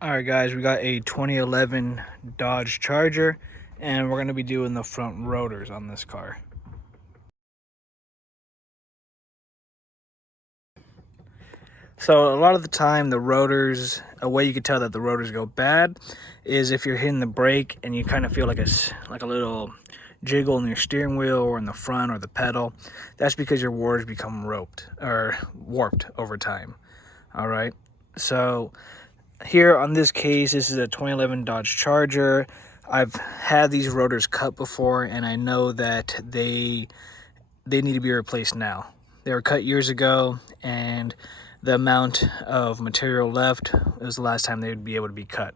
Alright guys, we got a 2011 Dodge Charger and we're going to be doing the front rotors on this car. So a lot of the time the rotors, a way you can tell that the rotors go bad is if you're hitting the brake and you kind of feel like a little jiggle in your steering wheel or in the front or the pedal. That's because your rotors become warped over time. Alright, so here on this case, this is a 2011 Dodge Charger. I've had these rotors cut before and I know that they need to be replaced now. They were cut years ago and the amount of material left was the last time they would be able to be cut.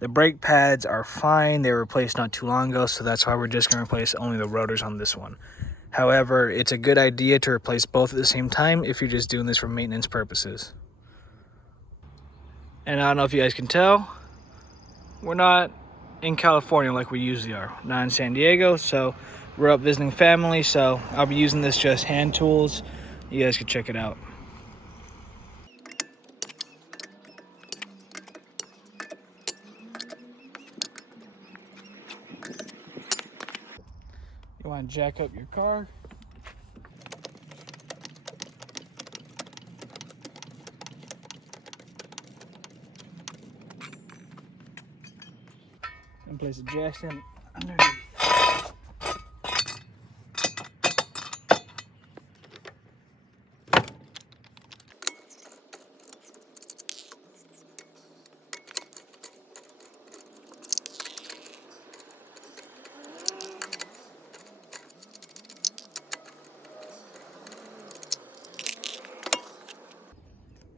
The brake pads are fine. They were replaced not too long ago, so that's why we're just going to replace only the rotors on this one. However, it's a good idea to replace both at the same time if you're just doing this for maintenance purposes. And I don't know if you guys can tell, we're not in California like we usually are. We're not in San Diego, so we're up visiting family, so I'll be using this just hand tools. You guys can check it out. You want to jack up your car. And place the jacks in underneath.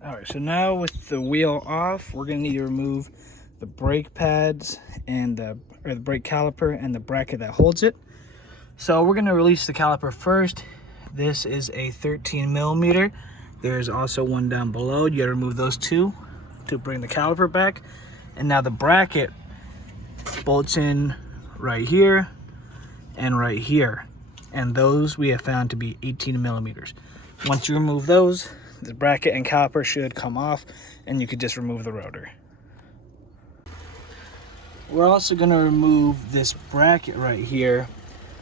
Alright, so now with the wheel off, we're going to need to remove the brake pads and the brake caliper and the bracket that holds it. So we're going to release the caliper first. This is a 13 millimeter. There's also one down below. You got to remove those two to bring the caliper back. And now the bracket bolts in right here and right here. And those we have found to be 18 millimeters. Once you remove those, the bracket and caliper should come off and you could just remove the rotor. We're also going to remove this bracket right here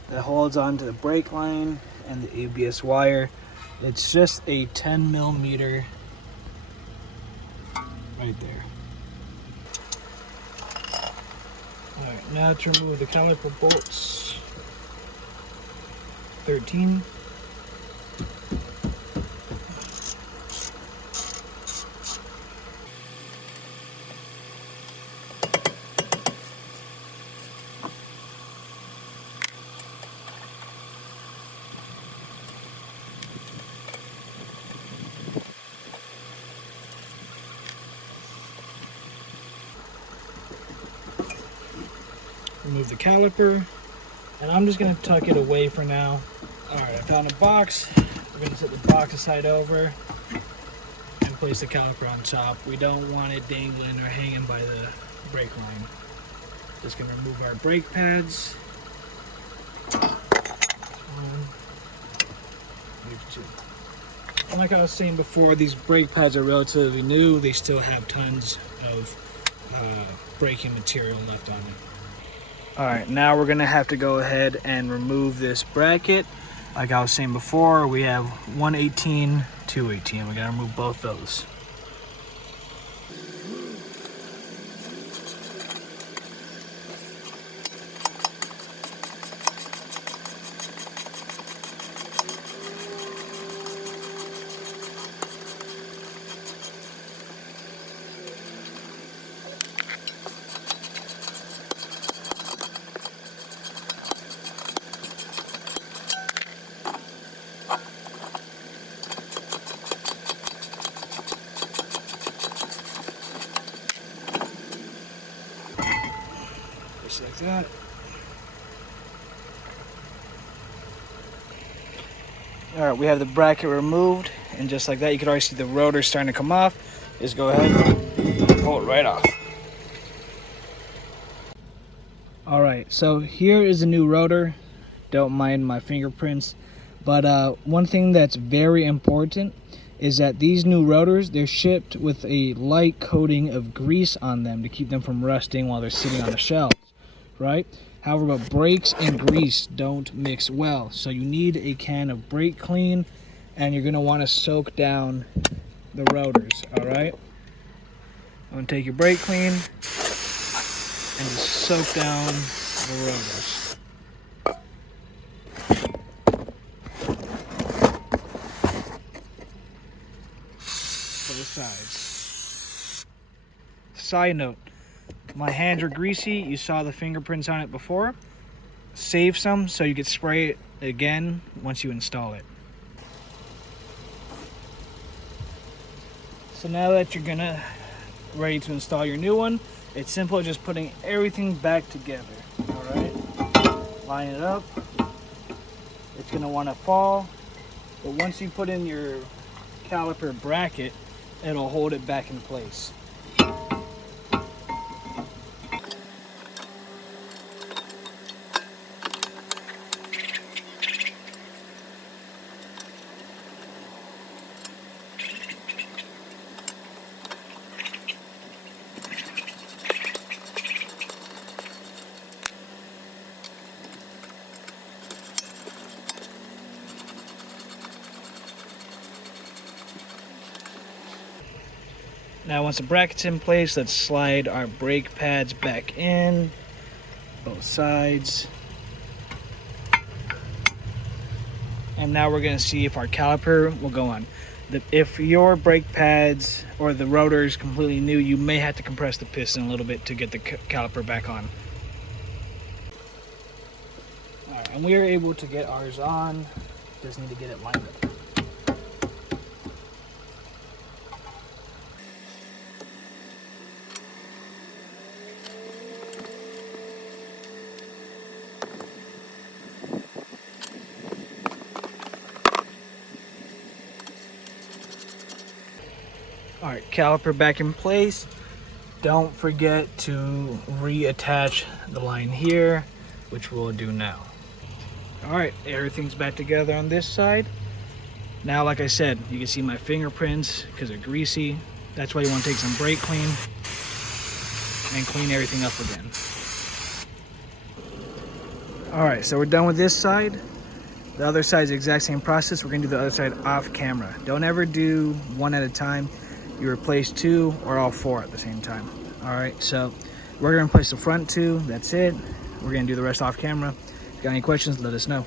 that holds onto the brake line and the ABS wire. It's just a 10 millimeter right there. Alright, now to remove the caliper bolts. 13. Remove the caliper, and I'm just going to tuck it away for now. Alright, I found a box. We're going to set the box aside over and place the caliper on top. We don't want it dangling or hanging by the brake line. Just going to remove our brake pads. And like I was saying before, these brake pads are relatively new. They still have tons of braking material left on it. Alright, now we're going to have to go ahead and remove this bracket. Like I was saying before, we have 118, 218. We got to remove both those. Just like that. Alright, we have the bracket removed, and just like that, you can already see the rotor starting to come off. Just go ahead and pull it right off. Alright, so here is a new rotor. Don't mind my fingerprints. But one thing that's very important is that these new rotors, they're shipped with a light coating of grease on them to keep them from rusting while they're sitting on the shelves, right? However, but brakes and grease don't mix well, so you need a can of brake clean, and you're going to want to soak down the rotors, all right? I'm going to take your brake clean and just soak down the rotors. Both sides. Side note, my hands are greasy. You saw the fingerprints on it before. Save some so you can spray it again once you install it. So now that you're ready to install your new one, it's simple as just putting everything back together. All right, line it up. It's gonna want to fall, but once you put in your caliper bracket, it'll hold it back in place. Now once the bracket's in place, let's slide our brake pads back in, both sides. And now we're going to see if our caliper will go on. If your brake pads or the rotor is completely new, you may have to compress the piston a little bit to get the caliper back on. All right, and we are able to get ours on. Just need to get it lined up. All right, caliper back in place. Don't forget to reattach the line here, which we'll do now. All right, everything's back together on this side. Now, like I said, you can see my fingerprints because they're greasy. That's why you want to take some brake clean and clean everything up again. All right, so we're done with this side. The other side is the exact same process. We're gonna do the other side off camera. Don't ever do one at a time. You replace two or all four at the same time. All right, so we're gonna replace the front two. That's it. We're gonna do the rest off camera. If you got any questions, let us know.